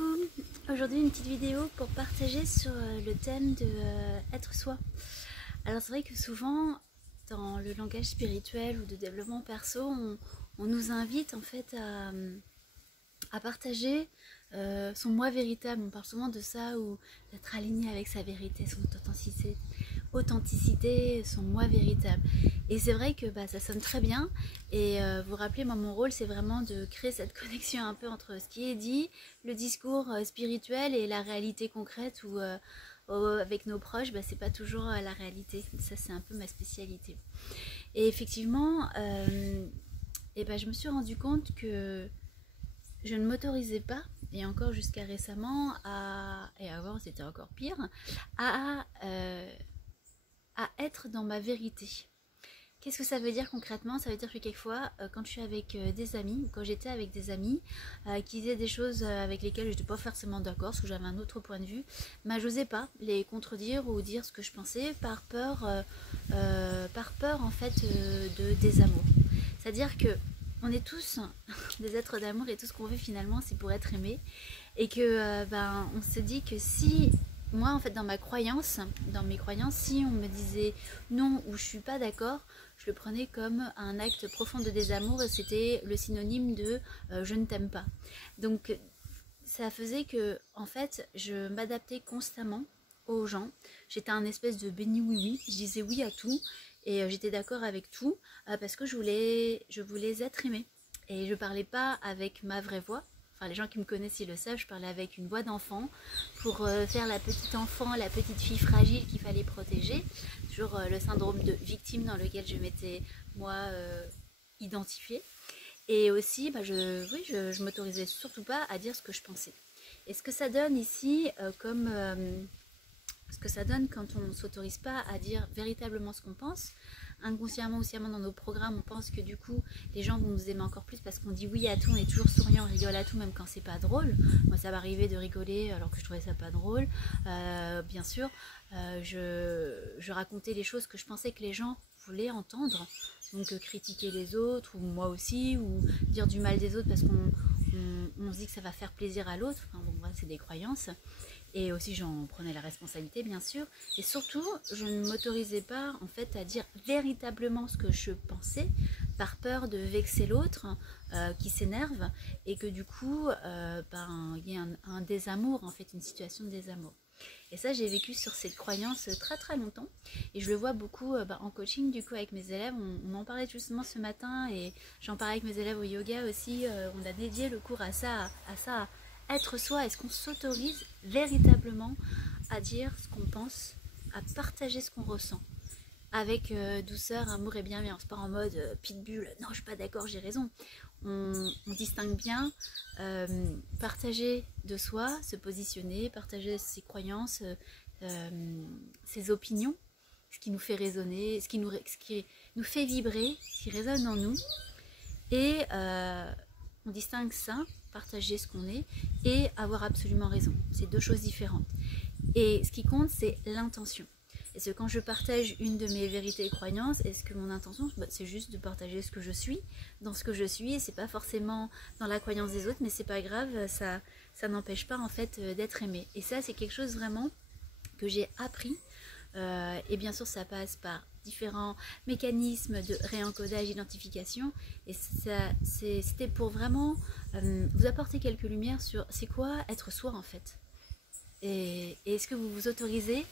Coucou, aujourd'hui une petite vidéo pour partager sur le thème de être soi. Alors c'est vrai que souvent dans le langage spirituel ou de développement perso, on nous invite en fait à partager son moi véritable. On parle souvent de ça, ou d'être aligné avec sa vérité, son authenticité, son moi véritable. Et c'est vrai que ça sonne très bien. Et vous vous rappelez, moi mon rôle c'est vraiment de créer cette connexion un peu entre ce qui est dit, le discours spirituel et la réalité concrète, où avec nos proches, c'est pas toujours la réalité. Ça c'est un peu ma spécialité. Et effectivement, je me suis rendu compte que je ne m'autorisais pas, et encore jusqu'à récemment, et avant c'était encore pire, à être dans ma vérité. Qu'est-ce que ça veut dire concrètement? Ça veut dire que quelquefois, quand je suis avec des amis, ou quand j'étais avec des amis qui disaient des choses avec lesquelles je n'étais pas forcément d'accord, parce que j'avais un autre point de vue, j'osais pas les contredire ou dire ce que je pensais par peur en fait de désamour. C'est-à-dire que on est tous des êtres d'amour, et tout ce qu'on veut finalement c'est pour être aimé, et que on se dit que si moi en fait dans mes croyances, si on me disait non ou je suis pas d'accord, je le prenais comme un acte profond de désamour, et c'était le synonyme de je ne t'aime pas. Donc ça faisait que en fait je m'adaptais constamment aux gens. J'étais un espèce de béni oui oui, je disais oui à tout, et j'étais d'accord avec tout parce que je voulais être aimée. Et je parlais pas avec ma vraie voix. Enfin, les gens qui me connaissent ils le savent, je parlais avec une voix d'enfant pour faire la petite enfant, la petite fille fragile qu'il fallait protéger. Toujours le syndrome de victime dans lequel je m'étais moi identifiée. Et aussi, je m'autorisais surtout pas à dire ce que je pensais. Et ce que ça donne ici, ce que ça donne quand on ne s'autorise pas à dire véritablement ce qu'on pense, inconsciemment ou sciemment dans nos programmes, on pense que du coup les gens vont nous aimer encore plus parce qu'on dit oui à tout, on est toujours souriant, on rigole à tout même quand c'est pas drôle. Moi ça m'arrivait de rigoler alors que je trouvais ça pas drôle. Bien sûr, je racontais les choses que je pensais que les gens voulaient entendre, donc critiquer les autres, ou moi aussi, ou dire du mal des autres parce qu'on se dit que ça va faire plaisir à l'autre. Enfin bon, c'est des croyances. Et aussi j'en prenais la responsabilité bien sûr, et surtout je ne m'autorisais pas en fait à dire véritablement ce que je pensais, par peur de vexer l'autre qui s'énerve, et que du coup il y ait un désamour, en fait une situation de désamour. Et ça j'ai vécu sur cette croyance très très longtemps, et je le vois beaucoup en coaching du coup avec mes élèves. On en parlait justement ce matin, et j'en parlais avec mes élèves au yoga aussi. On a dédié le cours à ça, être soi. Est-ce qu'on s'autorise véritablement à dire ce qu'on pense, à partager ce qu'on ressent avec douceur, amour et bienveillance, pas en mode pitbull, non je suis pas d'accord, j'ai raison. On distingue bien partager de soi, se positionner, partager ses croyances, ses opinions, ce qui nous fait résonner, ce qui nous fait vibrer, ce qui résonne en nous, et on distingue ça, partager ce qu'on est, et avoir absolument raison. C'est deux choses différentes. Et ce qui compte, c'est l'intention. Est-ce que quand je partage une de mes vérités et croyances, est-ce que mon intention, c'est juste de partager ce que je suis, dans ce que je suis, et c'est pas forcément dans la croyance des autres, mais c'est pas grave, ça n'empêche pas en fait d'être aimé. Et ça, c'est quelque chose vraiment que j'ai appris. Et bien sûr ça passe par différents mécanismes de réencodage, identification, et c'était pour vraiment vous apporter quelques lumières sur c'est quoi être soi en fait, et est-ce que vous vous autorisez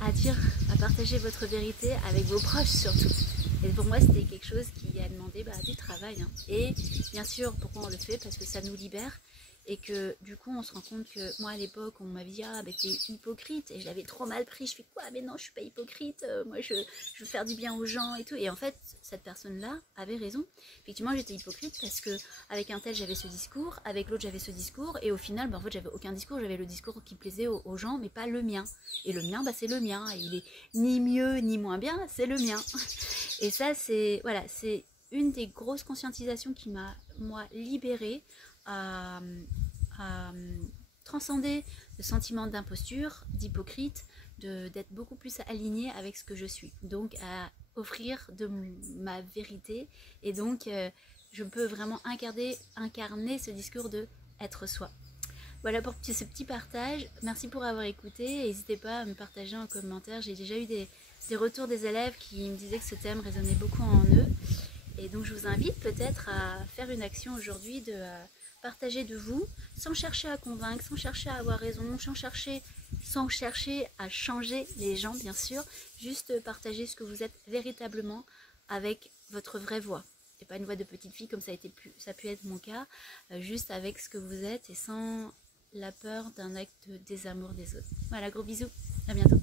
à dire, à partager votre vérité avec vos proches surtout. Et pour moi c'était quelque chose qui a demandé du travail, hein. Et bien sûr pourquoi on le fait, parce que ça nous libère, et que du coup on se rend compte que moi à l'époque on m'avait dit t'es hypocrite, et je l'avais trop mal pris. Je fais quoi, mais non je suis pas hypocrite, moi je veux faire du bien aux gens et tout. Et en fait cette personne là avait raison, effectivement j'étais hypocrite, parce que avec un tel j'avais ce discours, avec l'autre j'avais ce discours, et au final en fait j'avais aucun discours, j'avais le discours qui plaisait aux gens mais pas le mien. Et le mien c'est le mien, et il est ni mieux ni moins bien, c'est le mien. Et ça c'est voilà, c'est une des grosses conscientisations qui m'a moi libérée, à transcender le sentiment d'imposture, d'hypocrite, d'être beaucoup plus alignée avec ce que je suis, donc à offrir de ma vérité. Et donc je peux vraiment incarner ce discours de être soi. Voilà pour ce petit partage. Merci pour avoir écouté. N'hésitez pas à me partager en commentaire. J'ai déjà eu des retours des élèves qui me disaient que ce thème résonnait beaucoup en eux. Et donc je vous invite peut-être à faire une action aujourd'hui de partager de vous, sans chercher à convaincre, sans chercher à avoir raison, sans chercher à changer les gens bien sûr, juste partager ce que vous êtes véritablement avec votre vraie voix. Et pas une voix de petite fille comme ça a pu être mon cas, juste avec ce que vous êtes et sans la peur d'un acte de désamour des autres. Voilà, gros bisous, à bientôt.